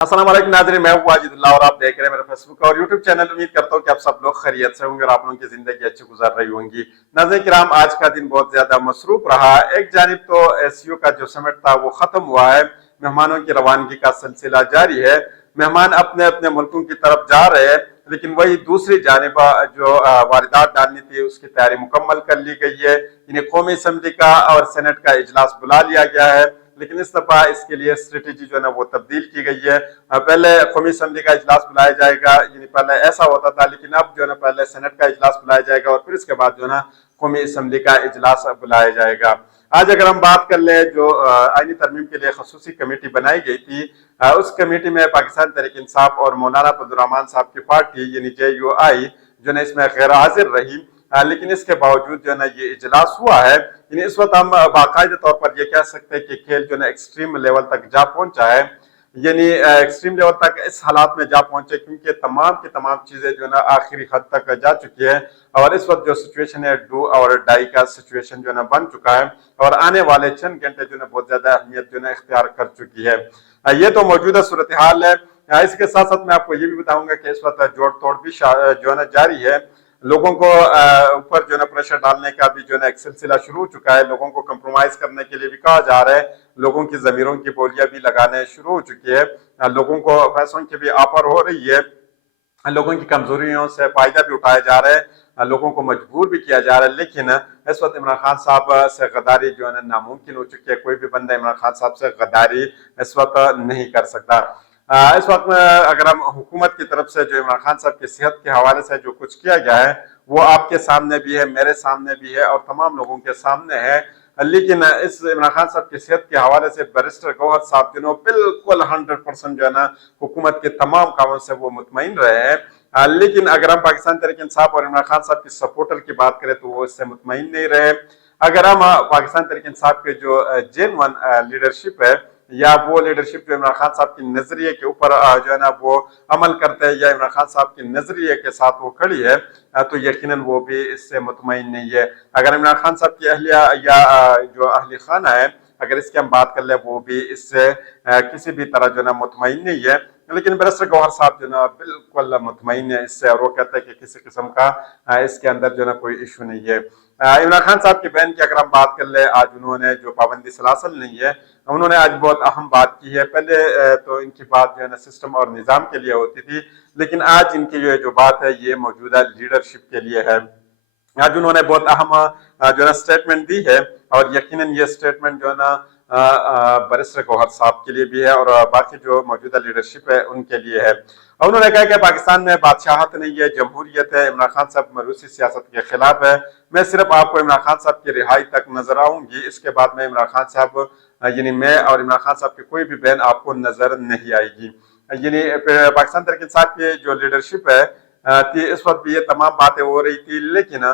अस्सलाम वालेकुम नाज़रीन, मैं हूं वाजिदुल्लाह और आप देख रहे हैं मेरा फेसबुक और यूट्यूब चैनल। उम्मीद करता हूं कि आप सब लोग खैरियत से होंगे और आप लोगों की जिंदगी अच्छी गुजार रही होंगी। नाज़रीन किराम, आज का दिन बहुत ज्यादा मसरूफ रहा। एक जानिब तो एससीओ का जो समिट था वो खत्म हुआ है, मेहमानों की रवानगी का सिलसिला जारी है, मेहमान अपने अपने मुल्कों की तरफ जा रहे हैं, लेकिन वही दूसरी जानिब जो वारदात डालनी थी उसकी तैयारी मुकम्मल कर ली गई है। इन्हें कौमी असम्बली का और सेनेट का इजलास बुला लिया गया है, लेकिन इस दफा इसके लिए स्ट्रेटेजी जो है ना वो तब्दील की गई है। पहले कौमी असम्बली का इजलास बुलाया जाएगा, यानी पहले ऐसा होता था, लेकिन अब जो है ना पहले सेनेट का इजलास बुलाया जाएगा और फिर इसके बाद जो है ना कौमी असम्बली का इजलास बुलाया जाएगा। आज अगर हम बात कर ले, जो आईनी तरमीम के लिए खसूसी कमेटी बनाई गई थी, उस कमेटी में पाकिस्तान तहरीक इंसाफ और मौलाना फजल रहमान साहब की पार्टी यानी JUI जो है इसमें गैर हाजिर रही, लेकिन इसके बावजूद जो है ना ये इजलास हुआ है। यानी इस वक्त हम बाकायदे तौर पर ये कह सकते हैं कि खेल जो है एक्सट्रीम लेवल तक जा पहुंचा है, यानी एक्सट्रीम लेवल तक इस हालात में जा पहुंचे क्योंकि तमाम की तमाम चीजें जो है ना आखिरी हद तक जा चुकी है और इस वक्त जो सिचुएशन है डू और डाई का सिचुएशन जो है ना बन चुका है और आने वाले चंद घंटे जो है बहुत ज्यादा अहमियत जो है इख्तियार कर चुकी है। ये तो मौजूदा सूरत हाल है। इसके साथ साथ मैं आपको ये भी बताऊंगा कि इस वक्त जोड़ तोड़ भी जो है ना जारी है। लोगों को ऊपर जो है ना प्रेशर डालने का भी जो है ना एक सिलसिला शुरू हो चुका है। लोगों को कंप्रोमाइज करने के लिए भी कहा जा रहा है, लोगों की जमीरों की बोलियां भी लगाने शुरू हो चुकी है, लोगों को पैसों की भी ऑफर हो रही है, लोगों की कमजोरियों से फायदा भी उठाया जा रहा है, लोगों को मजबूर भी किया जा रहा है। लेकिन इस वक्त इमरान खान साहब से गद्दारी जो है ना नामुमकिन हो चुकी है। कोई भी बंदा इमरान खान साहब से गद्दारी इस वक्त नहीं कर सकता। इस वक्त में अगर हम हुकूमत की तरफ से जो इमरान खान साहब की सेहत के हवाले से जो कुछ किया गया है वो आपके सामने भी है, मेरे सामने भी है और तमाम लोगों के सामने है। लेकिन इस इमरान खान साहब की सेहत के हवाले से बैरिस्टर गौहर साहब जो बिल्कुल 100% जो है ना हुकूमत के तमाम कामों से वो मुतमईन रहे हैं। लेकिन अगर हम पाकिस्तान तहरीक इंसाफ और इमरान खान साहब की सपोर्टर की बात करें तो वो इससे मुतमईन नहीं रहे। अगर हम पाकिस्तान तहरीक इंसाफ के जो जेन्युइन लीडरशिप है या वो लीडरशिप जो इमरान खान साहब की नजरिए के ऊपर जो है ना वो अमल करते हैं या इमरान खान साहब की नजरिए के साथ वो खड़ी है, तो यकीनन वो भी इससे मुतमईन नहीं है। अगर इमरान खान साहब की अहलिया या जो अहली खाना है अगर इसकी हम बात कर ले वो भी इससे किसी भी तरह जो है ना मुतमईन नहीं है। लेकिन बैरिस्टर गौहर साहब जो ना बिल्कुल मुतमईन है इससे और वो कहते हैं कि किसी किस्म का इसके अंदर जो ना कोई इशू नहीं है। इमरान खान साहब की बहन की अगर हम बात कर ले, आज उन्होंने जो पाबंदी सलासल नहीं है उन्होंने आज बहुत अहम बात की है। पहले तो इनकी बात जो है ना सिस्टम और निज़ाम के लिए होती थी, लेकिन आज इनकी जो बात है ये मौजूदा लीडरशिप के लिए है। आज उन्होंने बहुत अहम जो है स्टेटमेंट दी है और यकीनन ये स्टेटमेंट जो है ना बैरिस्टर गौहर साहब के लिए भी है और बाकी जो मौजूदा लीडरशिप है उनके लिए है। और उन्होंने कहा कि पाकिस्तान में बादशाहत नहीं है, जमहूरियत है, इमरान खान साहब मरूसी सियासत के खिलाफ है। मैं सिर्फ आपको इमरान खान साहब की रिहाई तक नजर आऊंगी, इसके बाद में इमरान खान साहब यानी मैं और इमरान खान साहब की कोई भी बहन आपको नजर नहीं आएगी। यानी पाकिस्तान तहरीक इंसाफ की जो लीडरशिप है इस वक्त भी ये तमाम बातें हो रही थी, लेकिन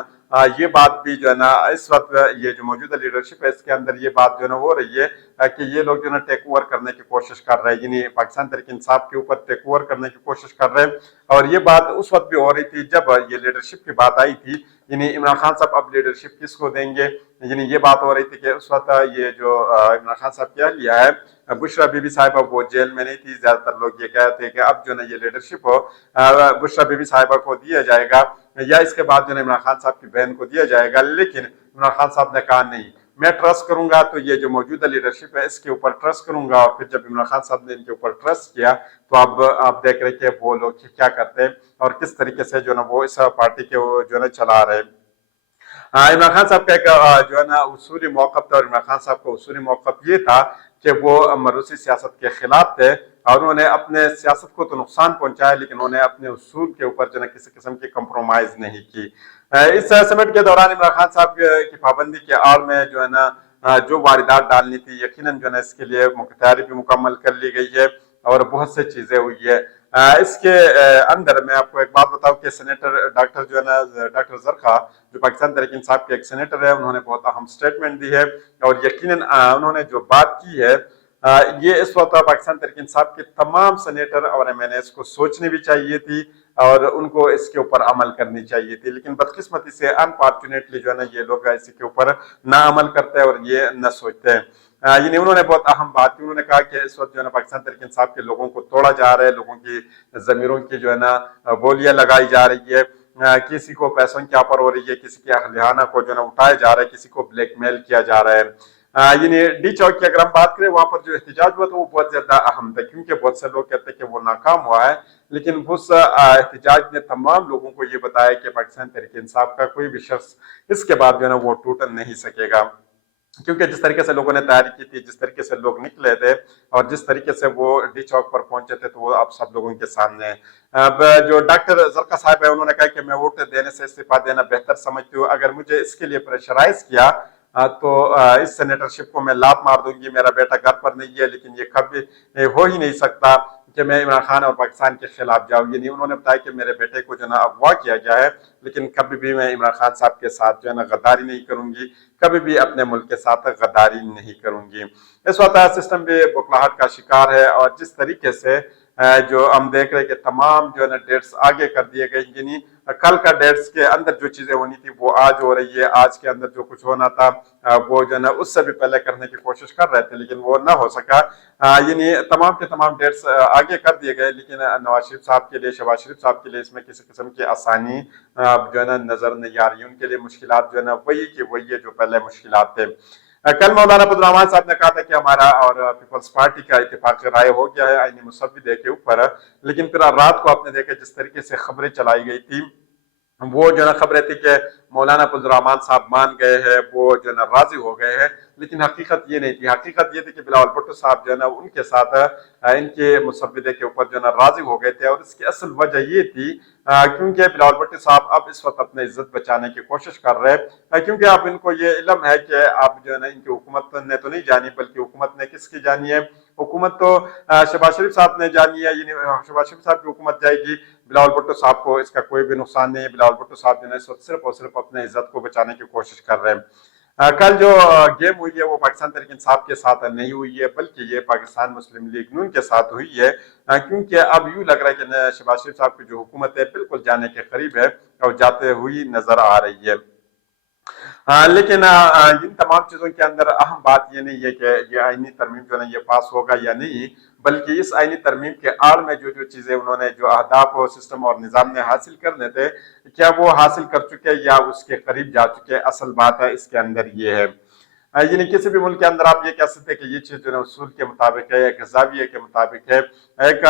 ये बात भी जो है ना इस वक्त ये जो मौजूदा लीडरशिप है इसके अंदर ये बात जो है ना हो रही है कि ये लोग जो है ना टेक ओवर करने की कोशिश कर रहे हैं, यानी पाकिस्तान तहरीक इंसाफ के ऊपर टेक ओवर करने की कोशिश कर रहे हैं। और ये बात उस वक्त भी हो रही थी जब ये लीडरशिप की बात आई थी, यानी इमरान खान साहब अब लीडरशिप किसको देंगे, यानी ये बात हो रही थी कि उस वक्त ये जो इमरान खान साहब क्या लिया है, बुशरा बीबी साहिबा वो जेल में नहीं थी, ज्यादातर लोग ये कहते हैं कि अब जो है ये लीडरशिप हो बुशरा बीबी साहिबा को दिया जाएगा या इसके बाद जो है इमरान खान साहब की बहन को दिया जाएगा। लेकिन इमरान खान साहब ने कहा नहीं, मैं ट्रस्ट करूंगा तो ये जो मौजूदा लीडरशिप है इसके ऊपर ट्रस्ट करूंगा। और फिर जब इमरान खान साहब ने इनके ऊपर ट्रस्ट किया तो अब आप देख रहे कि वो लोग क्या करते हैं और किस तरीके से जो है वो इस पार्टी के जो है चला रहे हैं। इमरान खान साहब का एक जो है ना उसूली मौक़िफ़ था और इमरान खान साहब का उसूली मौक़िफ़ ये था कि वो मरूसी सियासत के खिलाफ थे और उन्होंने अपने सियासत को तो नुकसान पहुंचाया लेकिन उन्होंने अपने उसूल के ऊपर जो है किसी किस्म की कंप्रोमाइज नहीं की। इस समिट के दौरान इमरान खान साहब की पाबंदी के आड़ में जो है ना जो वारदात डालनी थी यकीनन जो है इसके लिए तैयारी भी मुकम्मल कर ली गई है और बहुत सी चीजें हुई है। इसके अंदर मैं आपको एक बात बताऊं कि सेनेटर डॉक्टर जो है ना डॉक्टर जरखा जो पाकिस्तान तहरीक इंसाफ के एक सेनेटर है उन्होंने बहुत अहम स्टेटमेंट दी है और यकीनन उन्होंने जो बात की है ये इस वक्त पाकिस्तान तहरीक इंसाफ के तमाम सेनेटर और MNAs को सोचनी भी चाहिए थी और उनको इसके ऊपर अमल करनी चाहिए थी। लेकिन बदकिस्मती से अनफॉर्चुनेटली जो है ना ये लोग इसी के ऊपर ना अमल करते हैं और ये न सोचते हैं। यानी उन्होंने बहुत अहम बात की। उन्होंने कहा कि इस वक्त जो है ना पाकिस्तान तहरीक इंसाफ के लोगों को तोड़ा जा रहा है, लोगों की जमीरों की जो है ना बोलियां लगाई जा रही है, किसी को पैसों की ऑफर हो रही है, किसी के अहलियाना को जो है ना उठाया जा रहा है, किसी को ब्लैकमेल किया जा रहा है। यानी डी चौक की अगर हम बात करें, वहां पर जो एहतजाज हुआ था वो बहुत ज्यादा अहम था, क्योंकि बहुत से लोग कहते हैं कि वो नाकाम हुआ है, लेकिन उस एहतजाज ने तमाम लोगों को ये बताया कि पाकिस्तान तहरीक इंसाफ का कोई भी शख्स इसके बाद जो है ना वो टूट नहीं सकेगा, क्योंकि जिस तरीके से लोगों ने तैयारी की थी, जिस तरीके से लोग निकले थे और जिस तरीके से वो डी चौक पर पहुंचे थे, तो वो आप सब लोगों के सामने है। अब जो डॉक्टर जरका साहब है, उन्होंने कहा कि मैं वोट देने से इस्तीफा देना बेहतर समझती हूँ, अगर मुझे इसके लिए प्रेशराइज किया तो इस सेनेटरशिप को मैं लात मार दूंगी। मेरा बेटा घर पर नहीं है, लेकिन ये कभी हो ही नहीं सकता कि मैं इमरान खान और पाकिस्तान के खिलाफ जाऊँ। ये नहीं, उन्होंने बताया कि मेरे बेटे को जो ना अगवा किया गया है, लेकिन कभी भी मैं इमरान खान साहब के साथ जो है ना गद्दारी नहीं करूंगी, कभी भी अपने मुल्क के साथ गद्दारी नहीं करूंगी। इस वक्त सिस्टम भी बुखलाहट का शिकार है, और जिस तरीके से जो हम देख रहे हैं कि तमाम जो है ना डेट्स आगे कर दिए गए, यानी कल का डेट्स के अंदर जो चीजें होनी थी वो आज हो रही है, आज के अंदर जो कुछ होना था वो जो है ना उससे भी पहले करने की कोशिश कर रहे थे, लेकिन वो ना हो सका। यानी तमाम के तमाम डेट्स आगे कर दिए गए, लेकिन नवाज शरीफ साहब के लिए, शहबाज शरीफ साहब के लिए इसमें किसी किस्म की आसानी जो है ना नजर नहीं आ रही। उनके लिए मुश्किलात जो है ना वही की वही है जो पहले मुश्किलात थे। कल मौलाना अब्दुल रहमान साहब ने कहा था कि हमारा और पीपल्स पार्टी का इत्तेफाक राय हो गया है आईनी मुसव्विदे के ऊपर, लेकिन फिर रात को आपने देखा जिस तरीके से खबरें चलाई गई थी, वो जो है ना खबरें थी कि मौलाना अब्दुल रहमान साहब मान गए हैं, वो जो है ना राजी हो गए हैं, लेकिन हकीकत ये नहीं थी। हकीकत ये थी कि बिलावल भुट्टो साहब जो है ना उनके साथ इनके मुसव्विदे के ऊपर जो है ना राजी हो गए थे, और इसकी असल वजह ये थी क्योंकि बिलावल भुट्टो साहब अब इस वक्त अपनी इज्जत बचाने की कोशिश कर रहे हैं, क्योंकि अब इनको ये इल्म है कि आप जो है ना इनकी हुकूमत ने तो नहीं जानी, बल्कि हुकूमत ने किसकी जानी है? हुकूमत तो शहबाज शरीफ साहब ने जानी है, शहबाज शरीफ साहब की हुकूमत जाएगी, बिलावल भुट्टो साहब को इसका कोई भी नुकसान नहीं है। बिलावल भुट्टो साहब जो है इस वक्त सिर्फ और सिर्फ अपने इज्जत को बचाने की कोशिश कर रहे हैं। कल जो गेम हुई है वो पाकिस्तान तहरीक इंसाफ के साथ नहीं हुई है, बल्कि ये पाकिस्तान मुस्लिम लीग नून के साथ हुई है, क्योंकि अब यूं लग रहा है कि शहबाज शरीफ साहब की जो हुकूमत है बिल्कुल जाने के करीब है और जाते हुई नजर आ रही है। लेकिन इन तमाम चीजों के अंदर अहम बात ये नहीं है कि ये आईनी तरमीम जो है ये पास होगा या नहीं, बल्कि इस आईनी तरमीम के आड़ में जो जो चीजें उन्होंने, जो अहदाफ और सिस्टम और निजाम ने हासिल करने थे, क्या वो हासिल कर चुके या उसके करीब जा चुके, असल बात है इसके अंदर ये है। यानी किसी भी मुल्क के अंदर आप ये कह सकते हैं कि ये चीज जो है उसूल के मुताबिक है, एक जाविये के मुताबिक है, एक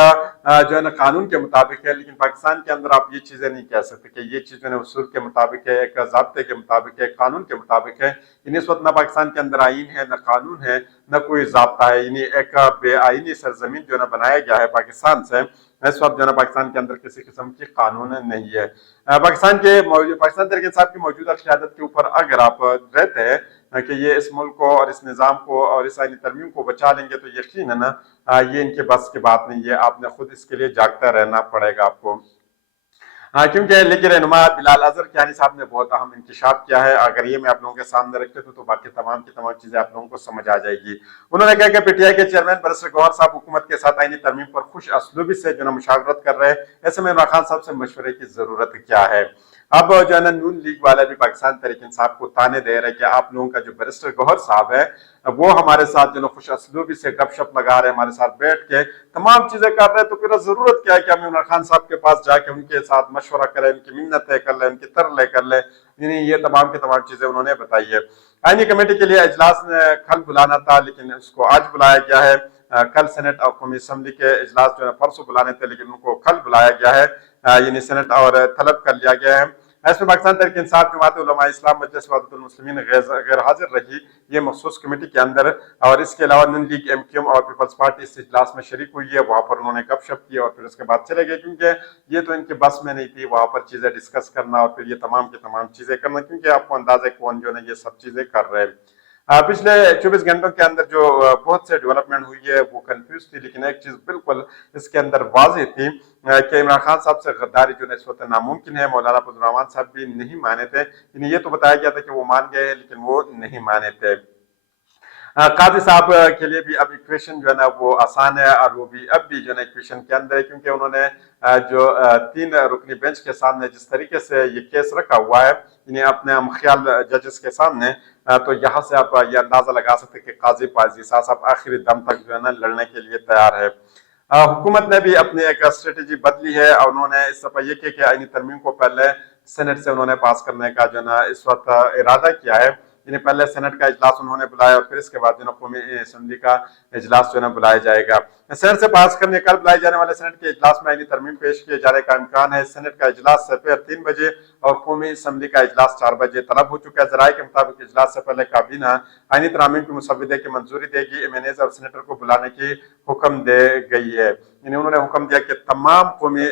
जो है ना कानून के मुताबिक है, लेकिन पाकिस्तान के अंदर आप ये चीजें नहीं कह सकते कि ये चीज जो है उसूल के मुताबिक है, एक जाब्ते के मुताबिक है, कानून के मुताबिक है। यानी इस वक्त ना पाकिस्तान के अंदर आइन है, न कानून है, न कोई जाब्ता है। यानी एक बेआईनी सरजमीन जो है ना बनाया गया है पाकिस्तान से, इस वक्त जो है ना पाकिस्तान के अंदर किसी किस्म की कानून नहीं है। पाकिस्तान तहरीक इंसाफ की मौजूदा क़यादत के ऊपर अगर आप रहते हैं कि ये इस मुल्क को और इस निज़ाम को और इस आईनी तरमीम को बचा लेंगे, तो यकीनन ये इनके बस की बात नहीं है। आपने खुद इसके लिए जागता रहना पड़ेगा आपको। क्योंकि लीगी रहनुमा बिलाल अजहर कियानी साहब ने बहुत अहम इंकशाफ किया है। अगर ये मैं आप लोगों के सामने रखते तो बाकी तमाम की तमाम चीजें आप लोगों को समझ आ जाएगी। उन्होंने कहा कि पीटीआई के चेयरमैन बैरिस्टर गौहर साहब हुकूमत के साथ आईनी तरमीम पर खुश असलूबी से जो है मुशावरत कर रहे हैं, ऐसे में इमरान खान साहब से मशवरे की जरूरत क्या है? अब जो है ना नून लीग वाले भी पाकिस्तान तहरीक इंसाफ को ताने दे रहे हैं कि आप लोगों का जो बैरिस्टर गौहर साहब है वो हमारे साथ जो खुश असलूबी से गपशप लगा रहे हैं, हमारे साथ बैठ के तमाम चीजें कर रहे हैं, तो फिर जरूरत क्या है कि हम इमरान खान साहब के पास जाके उनके साथ मशवरा करें, उनकी मिन्नतें कर लें, उनकी तरले कर लें? ये तमाम की तमाम चीजें उन्होंने बताई है। आईनी कमेटी के लिए इजलास कल बुलाना था, लेकिन उसको आज बुलाया गया है। कल सेनेट और कौमी असम्बली के इजलास जो है परसों बुलाने थे, लेकिन उनको कल बुलाया गया है, यानी सेनेट और तलब कर लिया गया है। इसमें पाकिस्तान तहरीक इंसाफ, जमात उलमा इस्लाम, मजलिस वहदतुल मुस्लिमीन गैर हाजिर रही ये मखसूस कमेटी के अंदर, और इसके अलावा नून लीग, एमक्यूएम और पीपल्स पार्टी इस इजलास में शरीक हुई है। वहां पर उन्होंने गपशप की और फिर उसके बाद चले गए, क्योंकि ये तो इनके बस में नहीं थी वहां पर चीजें डिस्कस करना और फिर ये तमाम की तमाम चीजें करना, क्योंकि आपको अंदाजा कौन जो है ये सब चीजें कर रहे हैं। पिछले 24 घंटों के अंदर जो बहुत से डेवलपमेंट हुई है वो कंफ्यूज थी, लेकिन एक चीज बिल्कुल इसके अंदर वाज़ेह थी कि इमरान खान साहब से गद्दारी जो है इस वक्त नामुमकिन है। मौलाना अब्दुल रहमान साहब भी नहीं माने थे, ये तो बताया गया था कि वो मान गए हैं, लेकिन वो नहीं माने थे। काजी साहब के लिए भी अब इक्वेशन जो है ना वो आसान है, और वो भी अब भी जो है ना इक्वेशन के अंदर है, क्योंकि उन्होंने जो तीन रुकनी बेंच के सामने जिस तरीके से ये केस रखा हुआ है, इन्हें अपने हम ख्याल जजेस के सामने, तो यहाँ से आप ये अंदाजा लगा सकते हैं कि काजी पाजी साहब आखिरी दम तक जो है ना लड़ने के लिए तैयार है। हुकूमत ने भी अपनी एक स्ट्रेटेजी बदली है, और उन्होंने इस दफा ये किया कि आईनी तरमीम को पहले सेनेट से उन्होंने पास करने का जो है ना इस वक्त इरादा किया है। यानी पहले सेनेट का इजलास उन्होंने बुलाया, और फिर इसके बाद जो है कौमी असम्बली का इजलास जो है ना बुलाया जाएगा। सेनेट से पास करने कल बुलाए जाने वाले सेनेट के इजलास में आईनी तरमीम पेश किए जाने का इम्कान है। सेनेट का इजलास फिर 3 बजे और कौमी असम्बली का इजलास 4 बजे तलब हो चुका है। जराये के मुताबिक इजलास से पहले काबीना आईनी तरामीम की मुसविदे की मंजूरी देगी। एमएनएज और सेनेटर को बुलाने की हुक्म दे गई है। यानी उन्होंने हुक्म दिया कि तमाम कौमी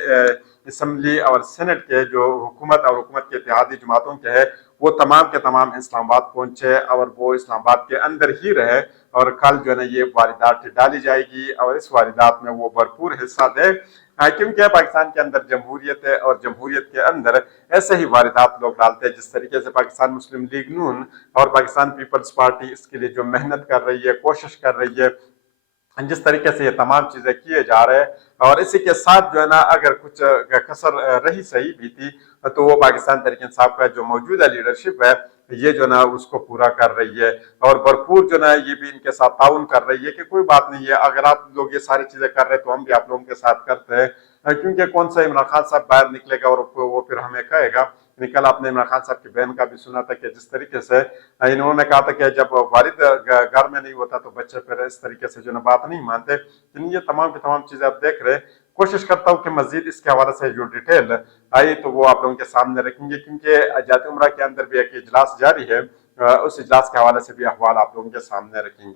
असम्बली और सेनेट के जो हुकूमत और हुकूमत के इत्तेहादी जमातों के है, वो तमाम के तमाम इस्लामाबाद पहुंचे, और वो इस्लामाबाद के अंदर ही रहे, और कल जो है ना ये वारदात डाली जाएगी, और इस वारदात में वो भरपूर हिस्सा दे, क्योंकि पाकिस्तान के अंदर जमहूरियत है, और जमहूरियत के अंदर ऐसे ही वारदात लोग डालते हैं। जिस तरीके से पाकिस्तान मुस्लिम लीग नून और पाकिस्तान पीपल्स पार्टी इसके लिए जो मेहनत कर रही है, कोशिश कर रही है, जिस तरीके से ये तमाम चीजें किए जा रहे हैं, और इसी के साथ जो है ना अगर कुछ कसर रही सही भी थी, तो वो पाकिस्तान तहरीक इंसाफ का जो मौजूदा लीडरशिप है, ये जो ना उसको पूरा कर रही है, और भरपूर जो ना ये भी इनके साथ ताउन कर रही है कि कोई बात नहीं है, अगर आप लोग ये सारी चीजें कर रहे हैं तो हम भी आप लोगों के साथ करते हैं, क्योंकि कौन सा इमरान खान साहब बाहर निकलेगा और वो फिर हमें कहेगा। कल आपने इमरान खान साहब की बहन का भी सुना था कि जिस तरीके से इन्होंने कहा था कि जब वालिद घर में नहीं होता तो बच्चे फिर इस तरीके से जो ना बात नहीं मानते। ये तमाम की तमाम चीजें आप देख रहे। कोशिश करता हूँ कि मजीद इसके हवाले से जो डिटेल आई तो वो आप लोगों के सामने रखेंगे, क्योंकि जाती उम्रा के अंदर भी एक इजलास जारी है, उस इजलास के हवाले से भी अहवाल आप लोगों के सामने रखेंगे।